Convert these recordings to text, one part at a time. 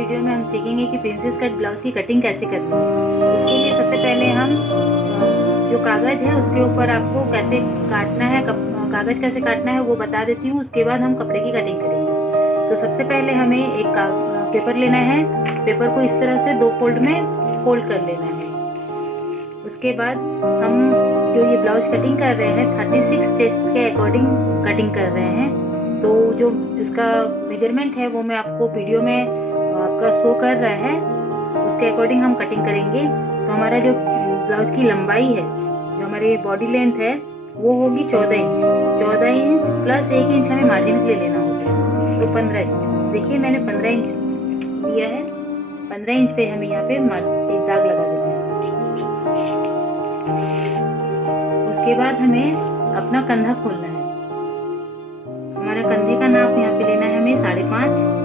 Video में हम सीखेंगे कि प्रिंसेस कट ब्लाउज़ की कटिंग कैसे करनी है। उसके लिए सबसे पहले हम जो कागज़ है उसके ऊपर आपको कैसे काटना है, कागज़ कैसे काटना है वो बता देती हूँ। उसके बाद हम कपड़े की कटिंग करेंगे। तो सबसे पहले हमें एक पेपर लेना है। पेपर को इस तरह से 2 फोल्ड में फोल्ड कर लेना है। उसके बाद हम जो ये ब्लाउज कटिंग कर रहे हैं 36 चेस्ट के अकॉर्डिंग कटिंग कर रहे हैं। तो जो इसका मेजरमेंट है वो मैं आपको वीडियो में आपका शो कर रहा है, उसके अकॉर्डिंग हम कटिंग करेंगे। तो हमारा जो ब्लाउज की लंबाई है, जो हमारी बॉडी लेंथ है वो होगी 14 इंच। 14 इंच प्लस 1 इंच हमें मार्जिन के लिए लेना होगा, तो 15 इंच। देखिए मैंने 15 इंच लिया है। 15 इंच पे हमें यहाँ पे एक दाग लगा देना है। उसके बाद हमें अपना कंधा खोलना है। हमारा कंधे का नाप यहाँ पे लेना है हमें 5.5।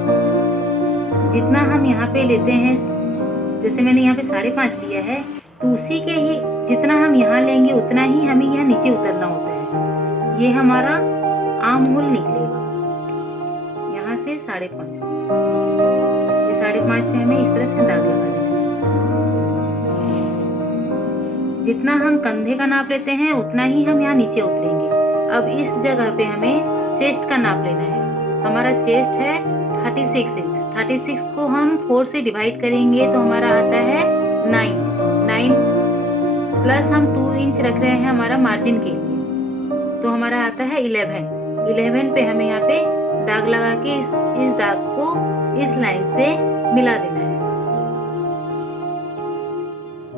जितना हम यहाँ पे लेते हैं, जैसे मैंने यहाँ पे 5.5 लिया है, तो उसी के ही जितना हम यहाँ लेंगे उतना ही हमें यहाँ नीचे उतरना होता है। ये हमारा आर्म होल निकलेगा यहाँ से 5.5। ये 5.5 पे हमें इस तरह से दाग लगा देना है। जितना हम कंधे का नाप लेते हैं उतना ही हम यहाँ नीचे उतरेंगे। अब इस जगह पे हमें चेस्ट का नाप लेना है। हमारा चेस्ट है 36 इंच। 36 को हम 4 से डिवाइड करेंगे तो हमारा आता है 9 प्लस हम 2 इंच रख रहे हैं हमारा मार्जिन के लिए, तो हमारा आता है 11 पे हमें यहाँ पे दाग लगा के इस दाग को इस लाइन से मिला देना है।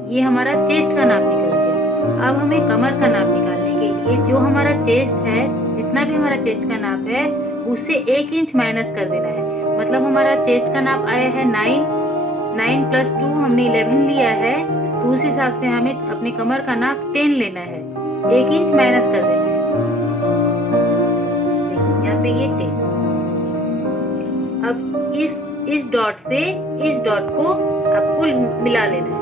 ये हमारा चेस्ट का नाप निकल गया। अब हमें कमर का नाप निकालने के लिए जो हमारा चेस्ट है, जितना भी हमारा चेस्ट का नाप है उससे 1 इंच माइनस कर देना है। मतलब हमारा चेस्ट का नाप आया है 9 प्लस 2 हमने 11 लिया है, तो उस हिसाब से हमें अपने कमर का नाप 10 लेना है। 1 इंच माइनस कर देना है। देखिए यहाँ पे ये 10। अब इस डॉट से इस डॉट को आपको मिला लेना है।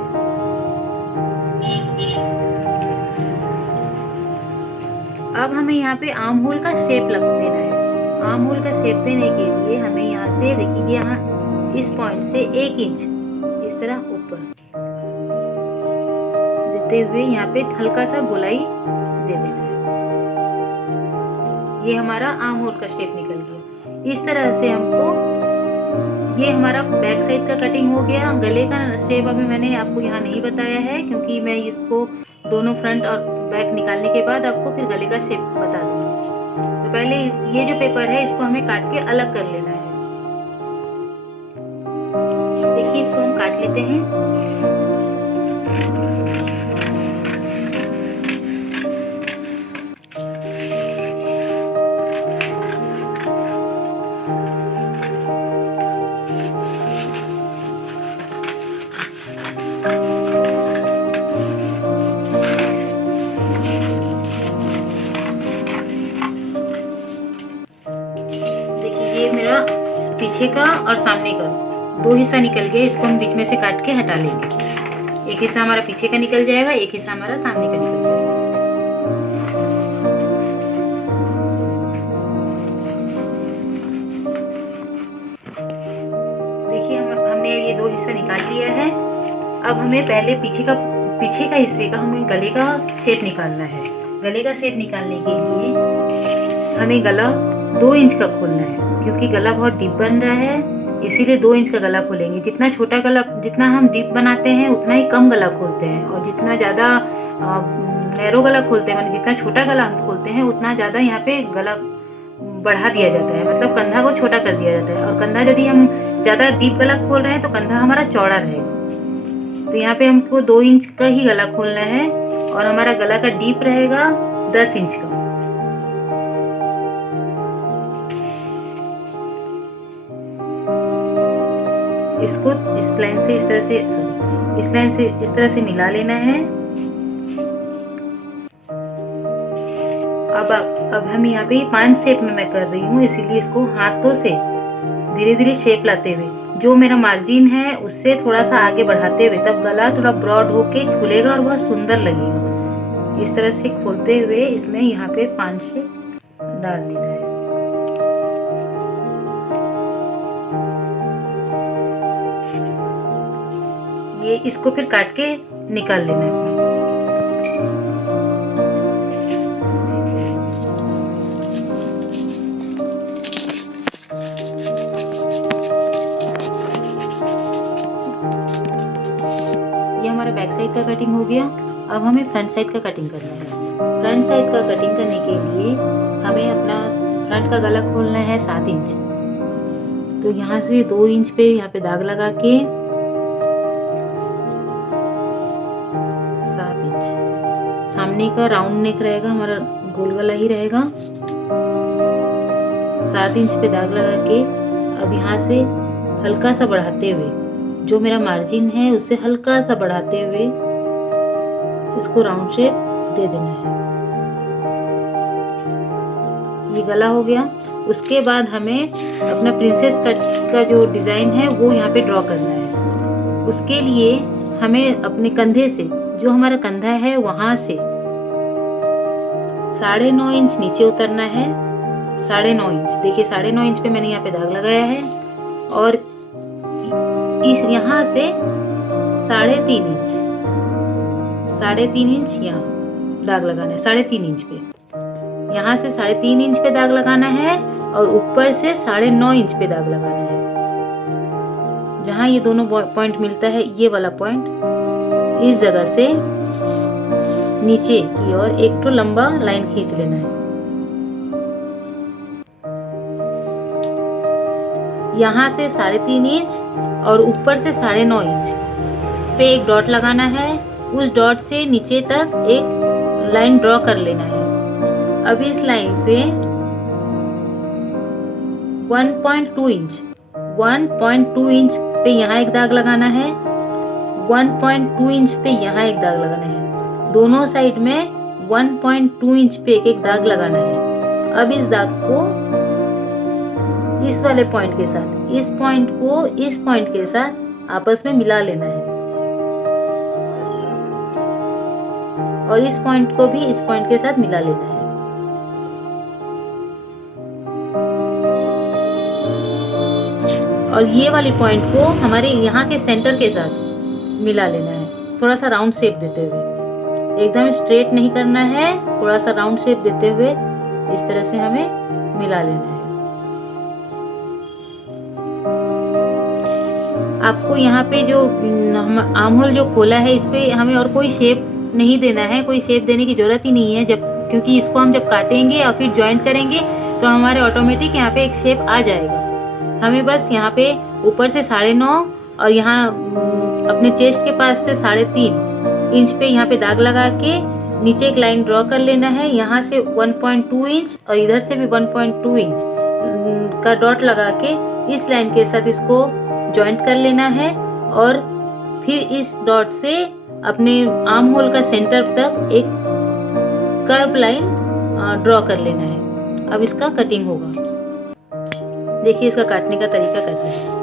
अब हमें यहाँ पे आर्म होल का शेप लग देना है। आर्म होल का शेप देने के लिए हमें यहाँ से देखिए, यहाँ इस पॉइंट से 1 इंच इस तरह ऊपर देते हुए यहाँ पे हल्का सा गोलाई दे देना है। ये हमारा आर्म होल का शेप निकल गया। इस तरह से हमको, ये हमारा बैक साइड का कटिंग हो गया। गले का शेप अभी मैंने आपको यहाँ नहीं बताया है, क्योंकि मैं इसको दोनों फ्रंट और बैक निकालने के बाद आपको फिर गले का शेप बता दूंगी। तो पहले ये जो पेपर है इसको हमें काट के अलग कर लेना है। देखिए इसको हम काट लेते हैं। पीछे का और सामने का 2 हिस्सा निकल गया। इसको हम बीच में से काट के हटा लेंगे। एक हिस्सा हमारा पीछे का निकल जाएगा, एक हिस्सा हमारा सामने का निकल जाएगा। देखिए हमने ये 2 हिस्सा निकाल लिया है। अब हमें पहले पीछे का हिस्से का हमें गले का शेप निकालना है। गले का शेप निकालने के लिए हमें गला 2 इंच का खोलना है, क्योंकि गला बहुत डीप बन रहा है, इसीलिए 2 इंच का गला खोलेंगे। जितना हम डीप बनाते हैं उतना ही कम गला खोलते हैं, और जितना ज़्यादा नैरो गला खोलते हैं, मतलब जितना छोटा गला हम खोलते हैं उतना ज़्यादा यहाँ पे गला बढ़ा दिया जाता है, मतलब कंधा को छोटा कर दिया जाता है। और कंधा यदि हम ज़्यादा डीप गला खोल रहे हैं तो कंधा हमारा चौड़ा रहेगा। तो यहाँ पे हमको 2 इंच का ही गला खोलना है, और हमारा गला का डीप रहेगा 10 इंच का। इसको इस लाइन से इस तरह से मिला लेना है। अब हम यहाँ पे 5 शेप में मैं कर रही हूँ, इसीलिए इसको हाथों से धीरे धीरे शेप लाते हुए, जो मेरा मार्जिन है उससे थोड़ा सा आगे बढ़ाते हुए, तब गला थोड़ा ब्रॉड होके खुलेगा और बहुत सुंदर लगेगा। इस तरह से खोलते हुए इसमें यहाँ पे 5 शेप डाल देना है। ये इसको फिर काट के निकाल लेना है। ये हमारा बैक साइड का कटिंग हो गया। अब हमें फ्रंट साइड का कटिंग करना है। फ्रंट साइड का कटिंग करने के लिए हमें अपना फ्रंट का गला खोलना है 7 इंच। तो यहाँ से 2 इंच पे यहाँ पे दाग लगा के 7 इंच सामने का राउंड नेक रहेगा, हमारा गोल गला ही रहेगा। 7 इंच पे दाग लगा के अब यहाँ से हल्का सा बढ़ाते हुए, जो मेरा मार्जिन है उससे हल्का सा बढ़ाते हुए इसको राउंड शेप दे देना है। ये गला हो गया। उसके बाद हमें अपना प्रिंसेस कट का जो डिज़ाइन है वो यहाँ पे ड्रॉ करना है। उसके लिए हमें अपने कंधे से, जो हमारा कंधा है वहाँ से 9.5 इंच नीचे उतरना है। 9.5 इंच, देखिए 9.5 इंच पे मैंने यहाँ पे दाग लगाया है। और इस यहाँ से 3.5 इंच, 3.5 इंच यहाँ दाग लगाना है। 3.5 इंच पे, यहाँ से 3.5 इंच पे दाग लगाना है और ऊपर से 9.5 इंच पे दाग लगाना है। जहाँ ये दोनों पॉइंट मिलता है, ये वाला पॉइंट, इस जगह से नीचे की ओर एक तो लंबा लाइन खींच लेना है। यहाँ से 3.5 इंच और ऊपर से 9.5 इंच पे एक डॉट लगाना है। उस डॉट से नीचे तक एक लाइन ड्रॉ कर लेना है। अब इस लाइन से 1.2 इंच पे यहाँ एक दाग लगाना है। 1.2 इंच पे यहाँ एक दाग लगाना है। दोनों साइड में 1.2 इंच पे एक दाग लगाना है। अब इस दाग को इस वाले पॉइंट के साथ, इस पॉइंट को इस पॉइंट के साथ आपस में मिला लेना है और इस पॉइंट को भी इस पॉइंट के साथ मिला लेना है। और ये वाली पॉइंट को हमारे यहाँ के सेंटर के साथ मिला लेना है, थोड़ा सा राउंड शेप देते हुए। एकदम स्ट्रेट नहीं करना है, थोड़ा सा राउंड शेप देते हुए इस तरह से हमें मिला लेना है। आपको यहाँ पे जो आर्म होल जो खोला है, इस पे हमें और कोई शेप नहीं देना है, कोई शेप देने की जरूरत ही नहीं है। क्योंकि इसको हम जब काटेंगे और फिर जॉइंट करेंगे तो हमारे ऑटोमेटिक यहाँ पे एक शेप आ जाएगा। हमें बस यहाँ पे ऊपर से 9.5 और यहाँ अपने चेस्ट के पास से 3.5 इंच पे यहाँ पे दाग लगा के नीचे एक लाइन ड्रॉ कर लेना है। यहाँ से 1.2 इंच और इधर से भी 1.2 इंच का डॉट लगा के इस लाइन के साथ इसको जॉइंट कर लेना है और फिर इस डॉट से अपने आर्म होल का सेंटर तक एक कर्व लाइन ड्रॉ कर लेना है। अब इसका कटिंग होगा। देखिए इसका काटने का तरीका कैसा है।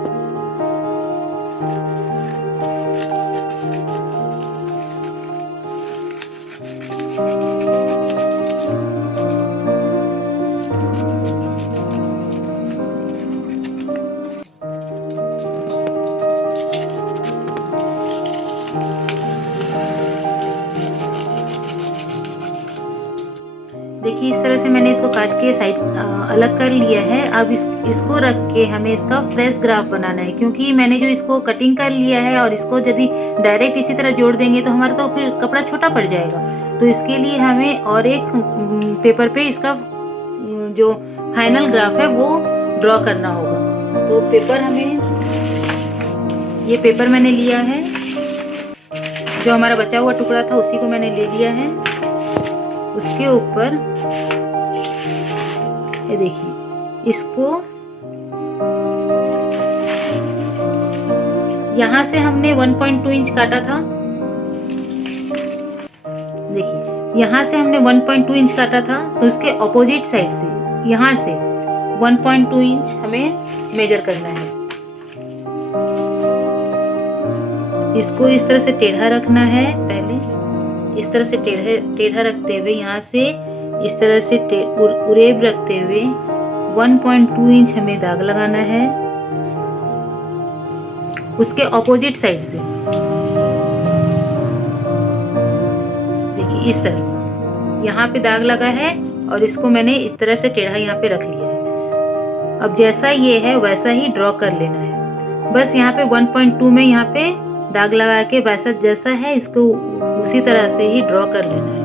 देखिए इस तरह से मैंने इसको काट के साइड अलग कर लिया है। अब इसको रख के हमें इसका फ्रेश ग्राफ बनाना है, क्योंकि मैंने जो इसको कटिंग कर लिया है और इसको यदि डायरेक्ट इसी तरह जोड़ देंगे तो हमारा तो फिर कपड़ा छोटा पड़ जाएगा। तो इसके लिए हमें और एक पेपर पे इसका जो फाइनल ग्राफ है वो ड्रॉ करना होगा। तो ये पेपर मैंने लिया है, जो हमारा बचा हुआ टुकड़ा था उसी को मैंने ले लिया है। उसके ऊपर ये देखिए, इसको यहाँ से हमने 1.2 इंच काटा था। देखिए यहाँ से हमने 1.2 इंच काटा था, तो उसके ऑपोजिट साइड से यहाँ से 1.2 इंच हमें मेजर करना है। इसको इस तरह से टेढ़ा रखना है। पहले इस तरह से टेढ़ा रखते हुए यहाँ से इस तरह से उरेब रखते हुए 1.2 इंच हमें दाग लगाना है। उसके ऑपोजिट साइड से इस तरह यहाँ पे दाग लगा है और इसको मैंने इस तरह से टेढ़ा यहाँ पे रख लिया है। अब जैसा ये है वैसा ही ड्रॉ कर लेना है। बस यहाँ पे 1.2 में यहाँ पे दाग लगा के वैसा जैसा है इसको उसी तरह से ही ड्रॉ कर लेना है।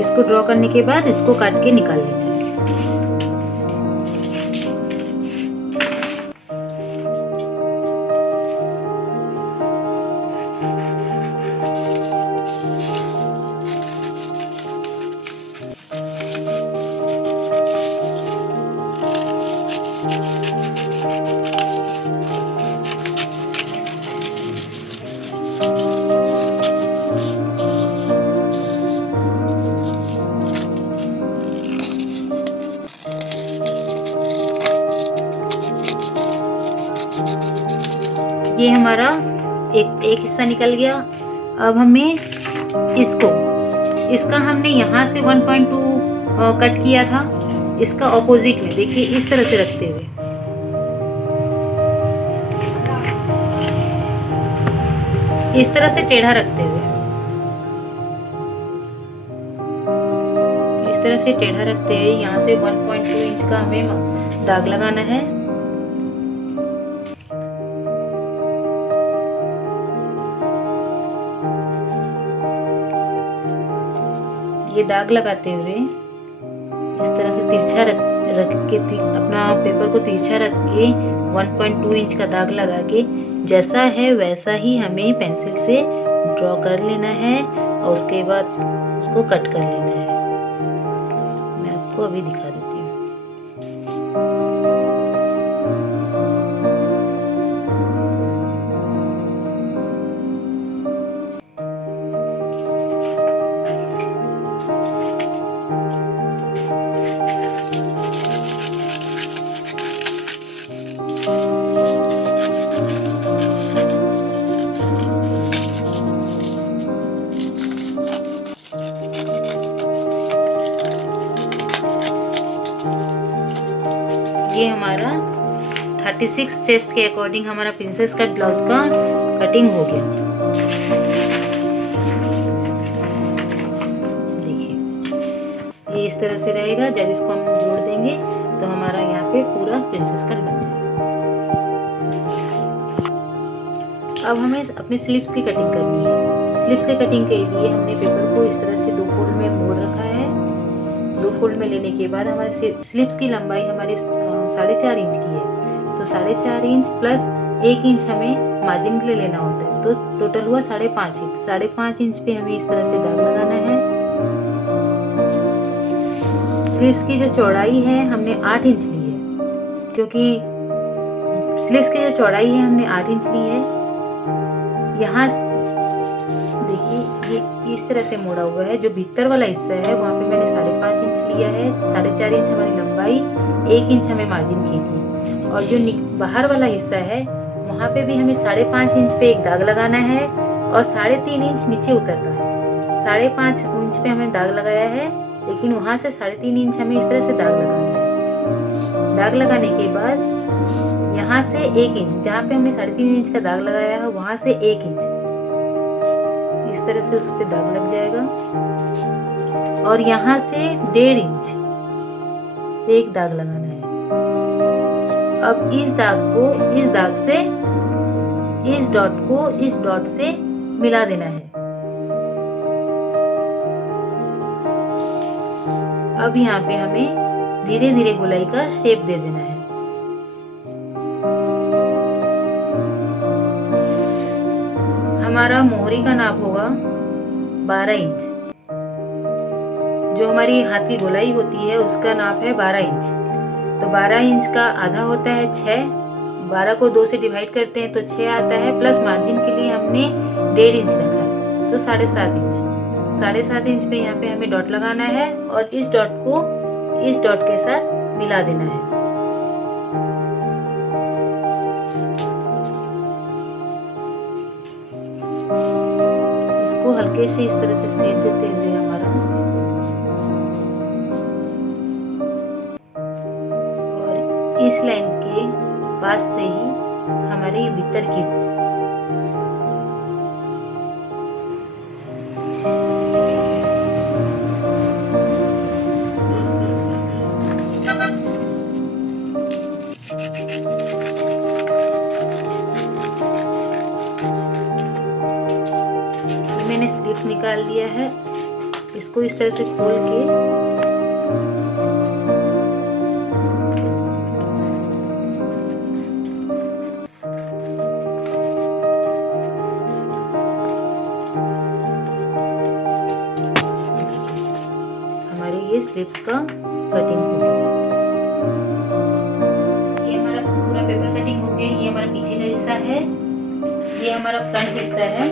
इसको ड्रॉ करने के बाद इसको काट के निकाल लेना है। ये हमारा एक हिस्सा निकल गया। अब हमें इसका हमने यहाँ से 1.2 कट किया था, इसका ऑपोजिट में देखिए इस तरह से रखते हुए इस तरह से टेढ़ा रखते हुए इस तरह से टेढ़ा रखते हुए यहाँ से 1.2 इंच का हमें दाग लगाना है। ये दाग लगाते हुए इस तरह से तिरछा रख के अपना पेपर को तिरछा रख के 1.2 इंच का दाग लगा के जैसा है वैसा ही हमें पेंसिल से ड्रॉ कर लेना है और उसके बाद उसको कट कर लेना है। मैं आपको अभी दिखा देती हूँ। ये हमारा 36 चेस्ट के अकॉर्डिंग हमारा प्रिंसेस कट ब्लाउज का कटिंग हो गया। देखिए ये इस तरह से रहेगा। जब इसको हम जोड़ देंगे तो हमारा यहाँ पे पूरा प्रिंसेस कट बन जाएगा। अब हमें अपने स्लीव्स की कटिंग करनी है। स्लीव्स की कटिंग के लिए हमने पेपर को इस तरह से 2 फोल्ड में मोड़ रखा है। 2 फोल्ड में लेने के बाद हमारे स्लीव्स की लंबाई हमारी 4.5 इंच की है, तो 4.5 इंच प्लस 1 इंच हमें मार्जिन के लिए लेना होता है, तो टोटल हुआ 5.5 इंच। 5.5 इंच पे हमें इस तरह से दाग लगाना है। स्लीव्स की जो चौड़ाई है हमने 8 इंच ली है, क्योंकि स्लीव्स की जो चौड़ाई है हमने 8 इंच ली है। यहाँ देखिए ये इस तरह से मोड़ा हुआ है। जो भीतर वाला हिस्सा है वहाँ पे मैंने 5.5 इंच लिया है। 4.5 इंच हमारी लंबाई, 1 इंच हमें मार्जिन के लिए। और जो बाहर वाला हिस्सा है वहाँ पे भी हमें 5.5 इंच पे एक दाग लगाना है और 3.5 इंच नीचे उतरना है। 5.5 इंच पे हमें दाग लगाया है, लेकिन वहाँ से 3.5 इंच हमें इस तरह से दाग लगाना है। दाग लगाने के बाद यहाँ से 1 इंच, जहाँ पे हमने 3.5 इंच का दाग लगाया है वहाँ से 1 इंच इस तरह से उस पर दाग लग जाएगा। और यहाँ से 1.5 इंच पे एक दाग लगाना है। अब इस दाग को इस दाग से इस डॉट को इस डॉट से मिला देना है। अब यहाँ पे हमें धीरे धीरे गोलाई का शेप दे देना है। हमारा मोहरी का नाप होगा 12 इंच। जो हमारी हाथ की गोलाई होती है उसका नाप है 12 इंच। तो 12 इंच का आधा होता है 6। 12 को 2 से डिवाइड करते हैं तो 6 आता है, प्लस मार्जिन के लिए हमने 1.5 इंच रखा है, तो 7.5 इंच। 7.5 इंच पे यहाँ पे हमें डॉट लगाना है और इस डॉट को इस डॉट के साथ मिला देना है। इसको इसको हल्के से इस तरह से सेक देते हुए हमारा, और इस लाइन के पास से ही हमारे ये भीतर की मैंने स्लिप निकाल लिया है। इसको इस तरह से खोल के हमारे ये स्लिप्स का कटिंग हो गया। ये हमारा पूरा पेपर कटिंग हो गया। ये हमारा पीछे का हिस्सा है, ये हमारा फ्रंट हिस्सा है।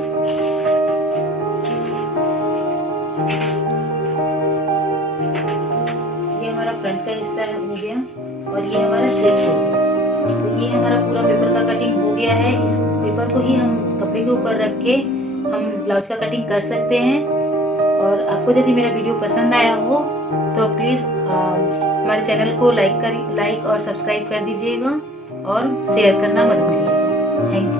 ये हमारा फ्रंट का हिस्सा हो गया और ये हमारा स्लिप्स हो गया। तो ये हमारा पूरा पेपर का कटिंग हो गया है। इस पेपर को ही हम कपड़े के ऊपर रख के हम ब्लाउज का कटिंग कर सकते हैं। और आपको यदि मेरा वीडियो पसंद आया हो तो प्लीज़ हमारे चैनल को लाइक और सब्सक्राइब कर दीजिएगा और शेयर करना मत भूलिएगा। Thank you.